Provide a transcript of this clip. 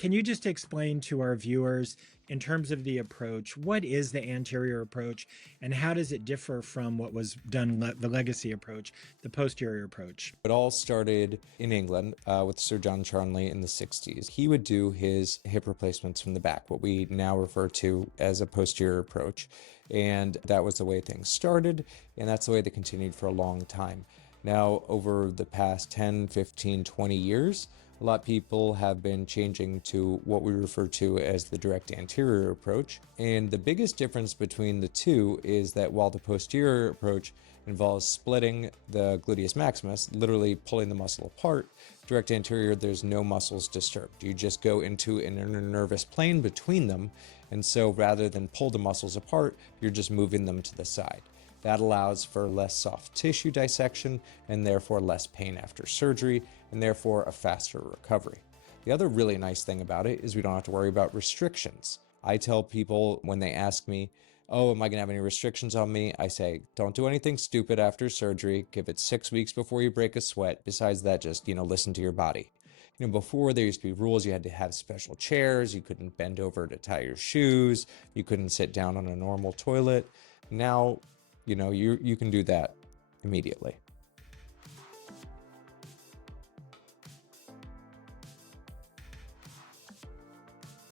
Can you just explain to our viewers, in terms of the approach, what is the anterior approach and how does it differ from what was done, the legacy approach, the posterior approach? It all started in England with Sir John Charnley in the 60s. He would do his hip replacements from the back, what we now refer to as a posterior approach. And that was the way things started, and that's the way they continued for a long time. Now, over the past 10, 15, 20 years, a lot of people have been changing to what we refer to as the direct anterior approach. And the biggest difference between the two is that while the posterior approach involves splitting the gluteus maximus, literally pulling the muscle apart, direct anterior, there's no muscles disturbed. You just go into an internervous plane between them. And so rather than pull the muscles apart, you're just moving them to the side. That allows for less soft tissue dissection and therefore less pain after surgery and therefore a faster recovery. The other really nice thing about it is we don't have to worry about restrictions. I tell people when they ask me, oh, am I gonna have any restrictions on me? I say, don't do anything stupid after surgery. Give it 6 weeks before you break a sweat. Besides that, just, listen to your body. Before there used to be rules, you had to have special chairs. You couldn't bend over to tie your shoes. You couldn't sit down on a normal toilet. Now, you can do that immediately.